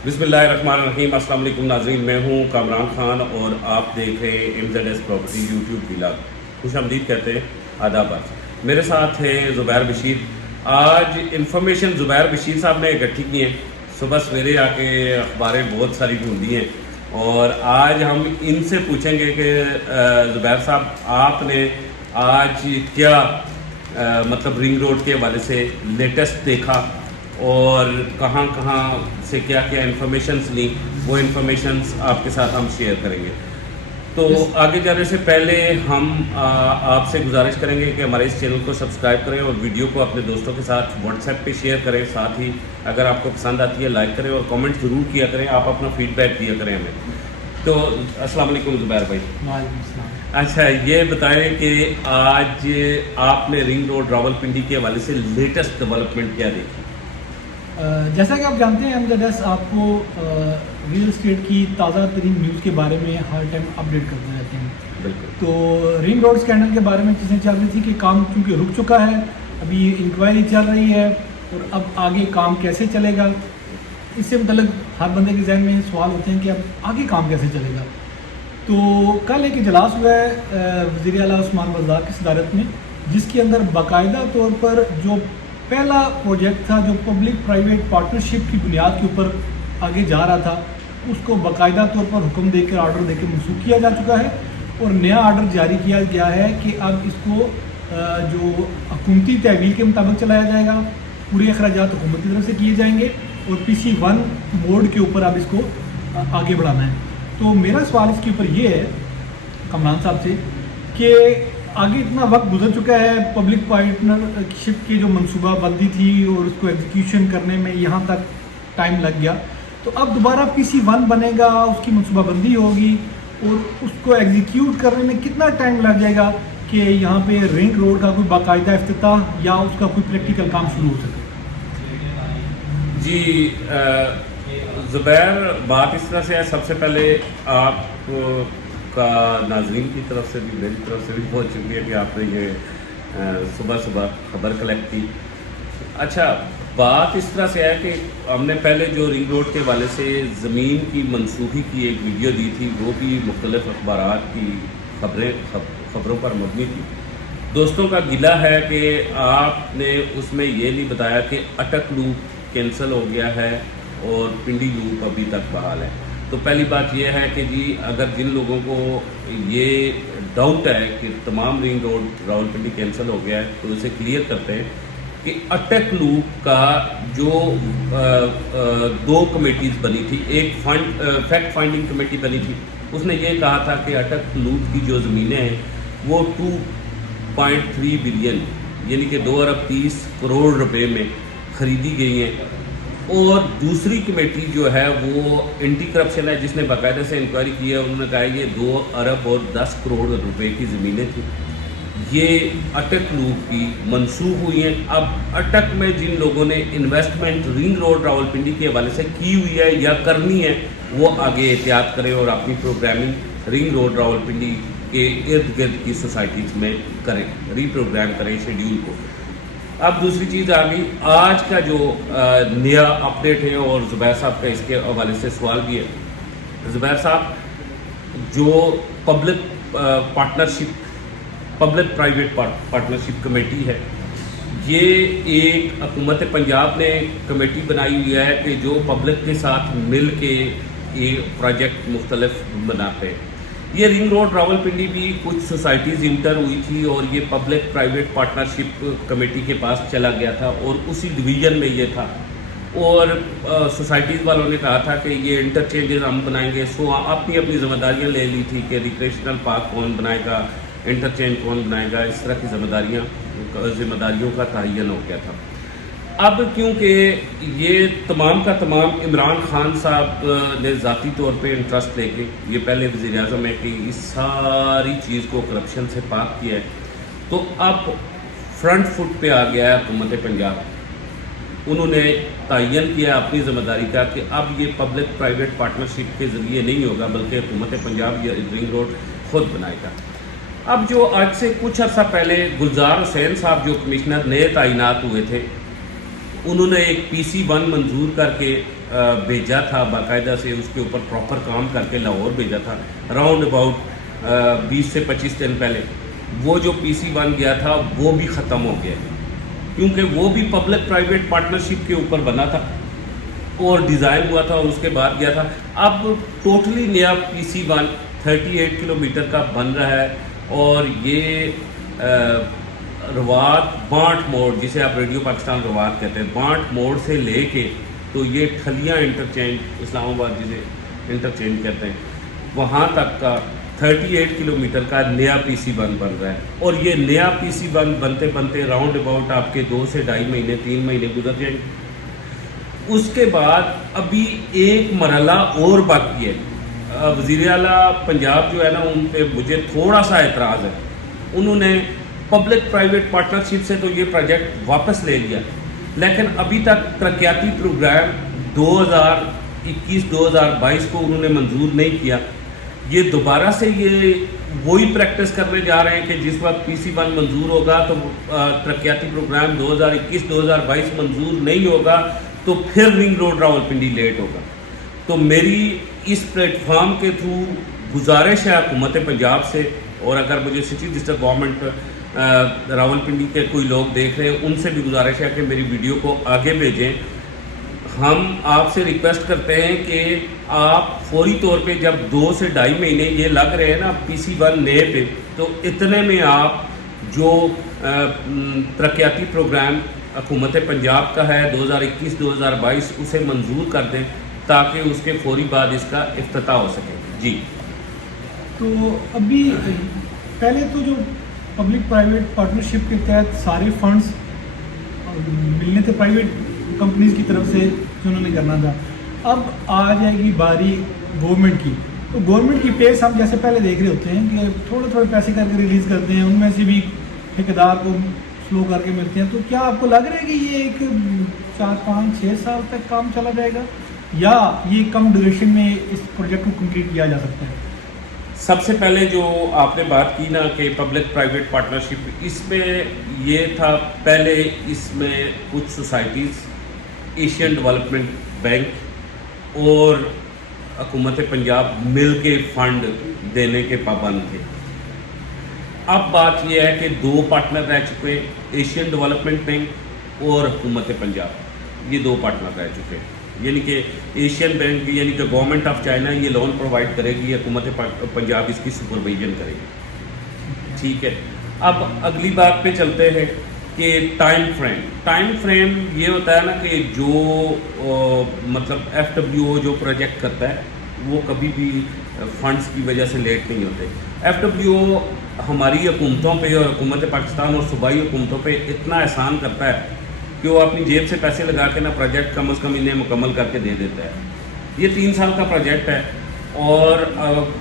बिस्मिल्लाहिर्रहमानिर्रहीम। अस्सलाम वालेकुम नाज़रीन, मैं हूं कामरान खान और आप देख रहे हैं MZS प्रॉपर्टी यूट्यूब व्लॉग। खुश आमदीद कहते हैं, आदाब। मेरे साथ हैं ज़ुबैर बशीर। आज इन्फॉर्मेशन ज़ुबैर बशीर साहब ने इकट्ठी की हैं। सुबह सवेरे आके अखबारें बहुत सारी ढूंढी हैं और आज हम इनसे पूछेंगे कि ज़ुबैर साहब, आपने आज क्या मतलब रिंग रोड के हवाले से लेटेस्ट देखा और कहाँ कहाँ से क्या क्या इन्फॉर्मेशंस ली, वो इन्फॉर्मेशंस आपके साथ हम शेयर करेंगे। तो आगे जाने से पहले हम आपसे गुजारिश करेंगे कि हमारे इस चैनल को सब्सक्राइब करें और वीडियो को अपने दोस्तों के साथ व्हाट्सएप पे शेयर करें। साथ ही अगर आपको पसंद आती है लाइक करें और कमेंट ज़रूर किया करें, आप अपना फीडबैक दिया करें हमें। तो अस्सलाम वालेकुम ज़ुबैर भाई। वालेकुम सलाम। अच्छा, ये बताएं कि आज आपने रिंग रोड रावलपिंडी के हवाले से लेटेस्ट डेवलपमेंट क्या देखी? जैसा कि आप जानते हैं MZS आपको रियल एस्टेट की ताज़ा तरीन न्यूज़ के बारे में हर टाइम अपडेट करते रहते हैं। बिल्कुल। तो रिंग रोड स्कैंडल के बारे में चीज़ें चल रही थी कि काम क्योंकि रुक चुका है, अभी इंक्वायरी चल रही है और अब आगे काम कैसे चलेगा, इससे मतलब हर बंदे के जहन में सवाल होते हैं कि अब आगे काम कैसे चलेगा। तो कल एक इजलास हुआ है वज़ीर आला उस्मान बज़दार की सदारत में, जिसके अंदर बाकायदा तौर पर जो पहला प्रोजेक्ट था जो पब्लिक प्राइवेट पार्टनरशिप की बुनियाद के ऊपर आगे जा रहा था, उसको बाकायदा तौर पर हुक्म देकर आर्डर देकर मनसूख किया जा चुका है और नया आर्डर जारी किया गया है कि अब इसको जो हुकूमती तहवील के मुताबिक चलाया जाएगा, पूरे अखराजात हुकूमत की तरफ से किए जाएंगे और PC1 मोड के ऊपर अब इसको आगे बढ़ाना है। तो मेरा सवाल इसके ऊपर ये है कमरान साहब से कि आगे इतना वक्त गुजर चुका है, पब्लिक पार्टनरशिप की जो मनसूबा बंदी थी और उसको एग्जीक्यूशन करने में यहाँ तक टाइम लग गया, तो अब दोबारा PC1 बनेगा, उसकी मनसूबा बंदी होगी और उसको एग्जीक्यूट करने में कितना टाइम लग जाएगा कि यहाँ पे रिंग रोड का कोई बाकायदा इफ्तिताह या उसका कोई प्रैक्टिकल काम शुरू हो सके? जी ज़ुबैर, बात इस तरह से है, सबसे पहले आप का नाजरीन की तरफ से भी मेरी तरफ से भी बहुत शुक्रिया कि आपने ये सुबह सुबह खबर कलेक्ट की। अच्छा, बात इस तरह से है कि हमने पहले जो रिंग रोड के हवाले से ज़मीन की मनसूखी की एक वीडियो दी थी, वो भी मुख्तलिफ अखबारात की खबरों पर मबनी थी। दोस्तों का गिला है कि आपने उसमें ये नहीं बताया कि अटक लूप कैंसिल हो गया है और पिंडी लूप अभी तक बहाल है। तो पहली बात यह है कि जी, अगर जिन लोगों को ये डाउट है कि तमाम रिंग रोड रावलपिंडी कैंसिल हो गया है, तो उसे क्लियर करते हैं कि अटक लूप का जो दो कमेटीज़ बनी थी, एक फैक्ट फाइंडिंग कमेटी बनी थी, उसने ये कहा था कि अटक लूप की जो ज़मीनें हैं वो 2.3 बिलियन यानी कि 2 अरब 30 करोड़ रुपए में ख़रीदी गई हैं। और दूसरी कमेटी जो है वो एंटी करप्शन है, जिसने बाकायदा से इंक्वायरी की है। उन्होंने कहा ये 2 अरब और 10 करोड़ रुपए की ज़मीनें थी, ये अटक लूप की मनसूख हुई हैं। अब अटक में जिन लोगों ने इन्वेस्टमेंट रिंग रोड रावलपिंडी के हवाले से की हुई है या करनी है, वो आगे एहतियात करें और अपनी प्रोग्रामिंग रिंग रोड रावलपिंडी के इर्द गिर्द की सोसाइटीज़ में करें, रीप्रोग्राम करें शेड्यूल को। अब दूसरी चीज़ आ गई, आज का जो नया अपडेट है और ज़ुबैर साहब का इसके हवाले से सवाल भी है। ज़ुबैर साहब, जो पब्लिक प्राइवेट पार्टनरशिप कमेटी है, ये एक हुकूमत पंजाब ने कमेटी बनाई हुई है कि जो पब्लिक के साथ मिल के ये प्रोजेक्ट मुख्तलिफ बनाते हैं। ये रिंग रोड रावलपिंडी भी कुछ सोसाइटीज़ इंटर हुई थी और ये पब्लिक प्राइवेट पार्टनरशिप कमेटी के पास चला गया था और उसी डिवीज़न में ये था और सोसाइटीज़ वालों ने कहा था कि ये इंटरचेंजेस हम बनाएंगे। सो अपनी अपनी जिम्मेदारियां ले ली थी कि रिक्रेशनल पार्क कौन बनाएगा, इंटरचेंज कौन बनाएगा, इस तरह की जिम्मेदारियों का तयन हो गया था। अब क्योंकि ये तमाम का तमाम इमरान खान साहब ने ज़ाती तौर पे इंटरेस्ट लेके, ये पहले वज़ीर आज़म है कि इस सारी चीज़ को करप्शन से पाक किया है, तो अब फ्रंट फुट पे आ गया है हुकूमत पंजाब। उन्होंने तयन किया अपनी ज़िम्मेदारी का कि अब ये पब्लिक प्राइवेट पार्टनरशिप के ज़रिए नहीं होगा, बल्कि हुकूमत पंजाब ये रिंग रोड खुद बनाएगा। अब जो आज से कुछ अर्सा पहले गुलजार हुसैन साहब जो कमिश्नर नए तैनात हुए थे, उन्होंने एक PC1 मंजूर करके भेजा था बाकायदा से, उसके ऊपर प्रॉपर काम करके लाहौर भेजा था अराउंड अबाउट 20 से 25 दिन पहले। वो जो PC1 गया था वो भी ख़त्म हो गया, क्योंकि वो भी पब्लिक प्राइवेट पार्टनरशिप के ऊपर बना था और डिज़ाइन हुआ था और उसके बाद गया था। अब टोटली नया PC1 38 किलोमीटर का बन रहा है और ये रवात बांट मोड़, जिसे आप रेडियो पाकिस्तान रवात कहते हैं, बांट मोड़ से लेके तो ये ठलियाँ इंटरचेंज इस्लामाबाद जिसे इंटरचेंज कहते हैं वहाँ तक का 38 किलोमीटर का नया PC1 बन रहा है। और ये नया PC1 बनते बनते राउंड अबाउट आपके 2 से 2.5 महीने 3 महीने गुजर जाएंगे। उसके बाद अभी एक मरहला और बाकी है। वज़ीर आला पंजाब जो है ना, उन पे मुझे थोड़ा सा एतराज़ है। उन्होंने पब्लिक प्राइवेट पार्टनरशिप से तो ये प्रोजेक्ट वापस ले लिया, लेकिन अभी तक तरक्याती प्रोग्राम 2021-2022 को उन्होंने मंजूर नहीं किया। ये दोबारा से ये वही प्रैक्टिस करने जा रहे हैं कि जिस वक्त PC1 मंजूर होगा तो तरक्याती प्रोग्राम 2021-2022 मंजूर नहीं होगा तो फिर रिंग रोड रावलपिंडी लेट होगा। तो मेरी इस प्लेटफॉर्म के थ्रू गुजारिश है हुकूमत पंजाब से, और अगर मुझे सिटी डिस्ट्रिक्ट गवर्नमेंट रावलपिंडी के कोई लोग देख रहे हैं उनसे भी गुजारिश है कि मेरी वीडियो को आगे भेजें। हम आपसे रिक्वेस्ट करते हैं कि आप फौरी तौर पे जब 2 से 2.5 महीने ये लग रहे हैं ना PC1 नए पे, तो इतने में आप जो तरक्याती प्रोग्राम हुकूमत पंजाब का है 2021-2022 उसे मंजूर कर दें ताकि उसके फौरी बाद इसका इफ्तिताह हो सके। जी, तो अभी पहले तो जो पब्लिक प्राइवेट पार्टनरशिप के तहत सारे फंड्स मिलने थे प्राइवेट कंपनीज की तरफ से जिन्होंने करना था, अब आ जाएगी बारी गवर्नमेंट की। तो गवर्नमेंट की पेस हम जैसे पहले देख रहे होते हैं कि थोड़े थोड़े पैसे करके रिलीज़ करते हैं, उनमें से भी ठेकेदार को स्लो करके मिलते हैं। तो क्या आपको लग रहा है कि ये एक 4, 5, 6 साल तक काम चला जाएगा या ये कम ड्यूरेशन में इस प्रोजेक्ट को कंप्लीट किया जा सकता है? सबसे पहले जो आपने बात की ना कि पब्लिक प्राइवेट पार्टनरशिप, इसमें ये था पहले इसमें कुछ सोसाइटीज़ एशियन डेवलपमेंट बैंक और हुकूमत पंजाब मिल के फंड देने के पाबंद थे। अब बात यह है कि 2 पार्टनर रह चुके, एशियन डेवलपमेंट बैंक और हुकूमत पंजाब, ये 2 पार्टनर रह चुके। यानी कि एशियन बैंक यानी कि गवर्नमेंट ऑफ चाइना ये लोन प्रोवाइड करेगी, हुकूमत पंजाब इसकी सुपरविजन करेगी। ठीक है, अब अगली बात पे चलते हैं कि टाइम फ्रेम ये होता है ना कि जो मतलब FWO जो प्रोजेक्ट करता है वो कभी भी फंड्स की वजह से लेट नहीं होते। FWO हमारी हुकूमतों पे और हुकूमत पाकिस्तान और सूबाई हुकूमतों पे इतना एहसान करता है कि वो अपनी जेब से पैसे लगा के ना प्रोजेक्ट कम से कम इन्हें मुकम्मल करके दे देता है। ये 3 साल का प्रोजेक्ट है और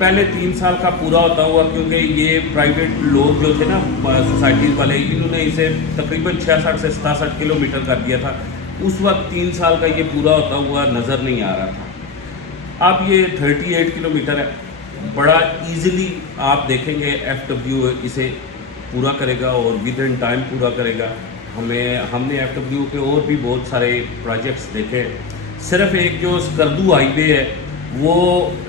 पहले 3 साल का पूरा होता हुआ, क्योंकि ये प्राइवेट लोग जो थे ना सोसाइटीज़ वाले, इन्होंने इसे तकरीबन 66 से 67 किलोमीटर कर दिया था। उस वक्त 3 साल का ये पूरा होता हुआ नज़र नहीं आ रहा था। अब ये 38 किलोमीटर है, बड़ा ईज़िली आप देखेंगे FWO इसे पूरा करेगा और विद इन टाइम पूरा करेगा। हमने FWO के और भी बहुत सारे प्रोजेक्ट्स देखे। सिर्फ एक जो स्कर्दू हाईवे है वो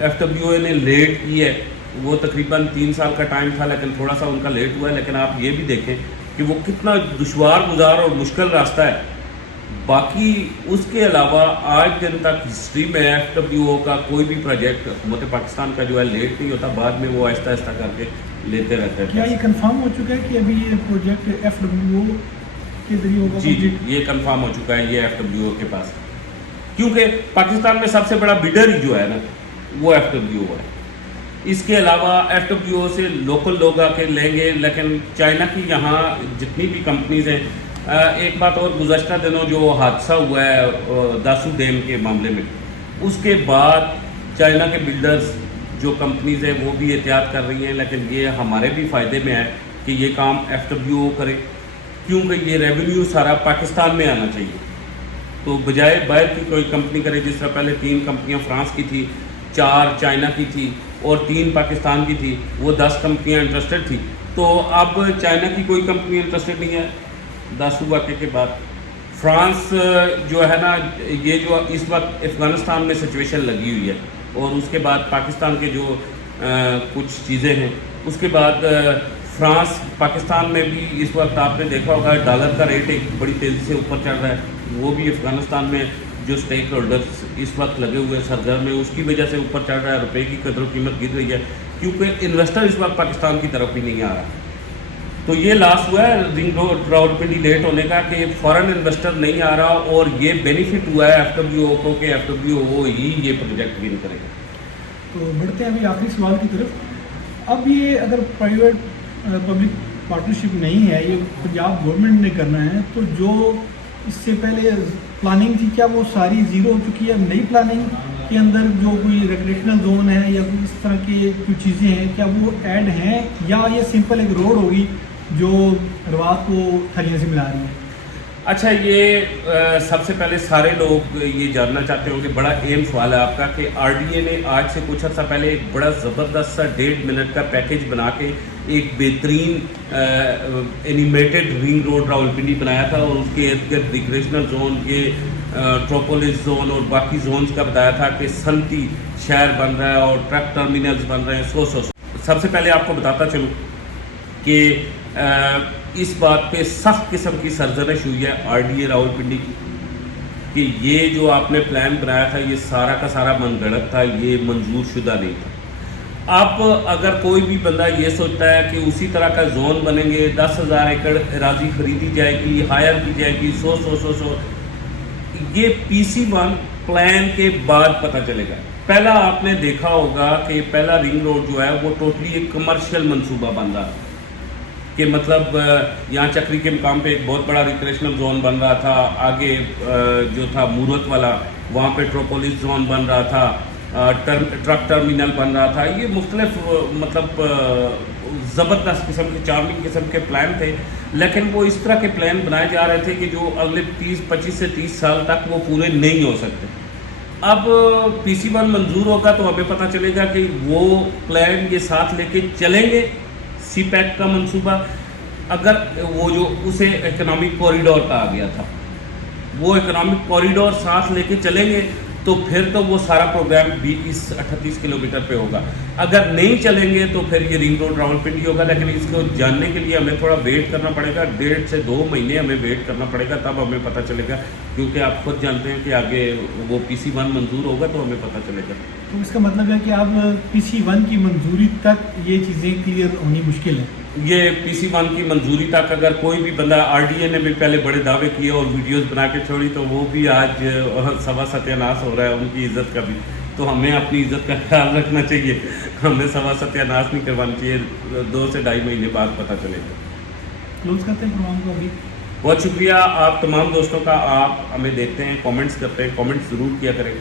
FWO ने लेट की है, वो तकरीबन 3 साल का टाइम था लेकिन थोड़ा सा उनका लेट हुआ है। लेकिन आप ये भी देखें कि वो कितना दुश्वार गुजार और मुश्किल रास्ता है। बाकी उसके अलावा आज दिन तक हिस्ट्री में FWO का कोई भी प्रोजेक्ट हुकूमत पाकिस्तान का जो है लेट नहीं होता, बाद में वो आहिस्ता आहिस्ता करके लेते रहते हैं। क्या ये कंफर्म हो चुका है कि अभी ये प्रोजेक्ट FWO के जरिए होगा? जी, ये कंफर्म हो चुका है ये FWO के पास, क्योंकि पाकिस्तान में सबसे बड़ा बिडर ही जो है ना वो FWO है। इसके अलावा FWO से लोकल लोग आके लेंगे, लेकिन चाइना की यहाँ जितनी भी कंपनीज हैं, एक बात और, गुज़श्ता दिनों जो हादसा हुआ है दासू डैम के मामले में, उसके बाद चाइना के बिल्डर्स जो कंपनीज हैं वो भी एहतियात कर रही हैं। लेकिन ये हमारे भी फ़ायदे में है कि ये काम FWO करे, क्योंकि ये रेवेन्यू सारा पाकिस्तान में आना चाहिए। तो बजाय बाहर की कोई कंपनी करे, जिस तरह पहले 3 कंपनियां फ्रांस की थी, 4 चाइना की थी और 3 पाकिस्तान की थी, वो 10 कंपनियां इंटरेस्टेड थी। तो अब चाइना की कोई कंपनी इंटरेस्टेड नहीं है दासू वाक़े के बाद। فرانس جو ہے نا یہ جو اس وقت افغانستان میں سچویشن لگی ہوئی ہے اور اس کے بعد پاکستان کے جو کچھ چیزیں ہیں اس کے بعد فرانس پاکستان میں بھی اس وقت آپ نے دیکھا ہوگا ڈالر کا ریٹ ایک بڑی تیزی سے اوپر چڑھ رہا ہے، وہ بھی افغانستان میں جو اسٹیک ہولڈرز اس وقت لگے ہوئے سرگرم میں اس کی وجہ سے اوپر چڑھ رہا ہے، روپے کی قدر و قیمت گر رہی ہے کیونکہ انویسٹر اس وقت پاکستان کی طرف ہی نہیں آ رہا۔ تو یہ لاس ہوا ہے رنگ روڈ راولپنڈی لیٹ ہونے کا کہ فورن انویسٹر نہیں آ رہا اور یہ بینیفٹ ہوا ہے ایف ڈبلیو او کو کہ ایف ڈبلیو او ہی یہ پروجیکٹ ون کرے گا۔ تو بڑھتے ہیں ابھی آخری سوال کی طرف۔ اب یہ اگر پرائیویٹ پبلک پارٹنرشپ نہیں ہے، یہ پنجاب گورنمنٹ نے کرنا ہے، تو جو اس سے پہلے پلاننگ تھی کیا وہ ساری زیرو ہو چکی ہے؟ نئی پلاننگ کے اندر جو کوئی ریکریشنل زون ہے یا کوئی اس طرح کی کچھ چیزیں ہیں کیا وہ ایڈ ہیں یا یہ سمپل ایک روڈ ہوگی جو روات کو تھلیوں سے ملا رہی ہے؟ اچھا، یہ سب سے پہلے سارے لوگ یہ جاننا چاہتے ہوں کہ بڑا اہم سوال ہے آپ کا کہ آر ڈی اے نے آج سے کچھ عرصہ پہلے ایک بڑا زبردست سا 1.5 منٹ کا پیکیج بنا کے ایک بہترین اینیمیٹڈ رنگ روڈ راولپنڈی بنایا تھا اور اس کے ارد گرد ریکریشنل زون کے ٹروپولس زون اور باقی زونز کا بتایا تھا کہ صنعتی شہر بن رہا ہے اور ٹرک ٹرمینلز بن رہے ہیں۔ سب سے پہلے آپ کو بتاتا چلوں کہ اس بات پہ سخت قسم کی سرزنش ہوئی ہے آر ڈی اے راولپنڈی کی کہ یہ جو آپ نے پلان بنایا تھا یہ سارا کا سارا من گھڑت تھا، یہ منظور شدہ نہیں تھا۔ اب اگر کوئی بھی بندہ یہ سوچتا ہے کہ اسی طرح کا زون بنیں گے، 10,000 ایکڑ اراضی خریدی جائے گی، ہائر کی جائے گی، 100 یہ پی سی 1 پلان کے بعد پتہ چلے گا۔ پہلا آپ نے دیکھا ہوگا کہ پہلا رنگ روڈ جو ہے وہ ٹوٹلی ایک کمرشل منصوبہ بن رہا ہے کہ مطلب یہاں چکری کے مقام پہ ایک بہت بڑا ریکریشنل زون بن رہا تھا، آگے جو تھا مورت والا وہاں پہ ٹروپولس زون بن رہا تھا، ٹرک ٹرمینل بن رہا تھا، یہ مختلف مطلب زبردست قسم کے چارمنگ قسم کے پلان تھے، لیکن وہ اس طرح کے پلان بنائے جا رہے تھے کہ جو اگلے 25 سے 30 سال تک وہ پورے نہیں ہو سکتے۔ اب پی سی 1 منظور ہوگا تو ہمیں پتہ چلے گا کہ وہ پلان یہ ساتھ لے کے چلیں گے، سی پیک کا منصوبہ، اگر وہ جو اسے اکنامک کوریڈور کہا گیا تھا وہ اکنامک کوریڈور ساتھ لے کے چلیں گے تو پھر تو وہ سارا پروگرام 38 کلومیٹر پہ ہوگا۔ اگر نہیں چلیں گے تو پھر یہ رنگ روڈ راولپنڈی ہوگا، لیکن اس کو جاننے کے لیے ہمیں تھوڑا ویٹ کرنا پڑے گا، 1.5 سے 2 مہینے ہمیں ویٹ کرنا پڑے گا، تب ہمیں پتہ چلے گا، کیونکہ آپ خود جانتے ہیں کہ آگے وہ پی سی 1 منظور ہوگا تو ہمیں پتہ چلے گا۔ تو اس کا مطلب ہے کہ اب پی سی 1 کی منظوری تک یہ چیزیں کلیئر ہونی مشکل ہے؟ یہ پی سی 1 کی منظوری تک اگر کوئی بھی بندہ، آر ڈی اے نے بھی پہلے بڑے دعوے کیے اور ویڈیوز بنا کے چھوڑی تو وہ بھی آج سوا ستیہ ناش ہو رہا ہے ان کی عزت کا بھی، تو ہمیں اپنی عزت کا خیال رکھنا چاہیے، ہمیں سوا ستیہ ناش نہیں کروانا چاہیے، 2 سے 2.5 مہینے بعد پتہ چلے گا۔ کلوز کرتے ہیں پروگرام کو ابھی۔ بہت شکریہ آپ تمام دوستوں کا، آپ ہمیں دیکھتے ہیں، کامنٹس کرتے ہیں، کامنٹس ضرور کیا کریں،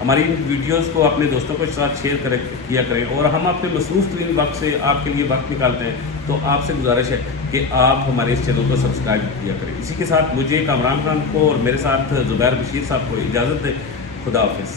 ہماری ان ویڈیوز کو اپنے دوستوں کے ساتھ شیئر کیا کریں، اور ہم اپنے مصروف ترین وقت سے آپ کے لیے وقت نکالتے ہیں، تو آپ سے گزارش ہے کہ آپ ہمارے اس چینل کو سبسکرائب کیا کریں۔ اسی کے ساتھ مجھے کامران خان کو اور میرے ساتھ زبیر بشیر صاحب کو اجازت دیں، خدا حافظ۔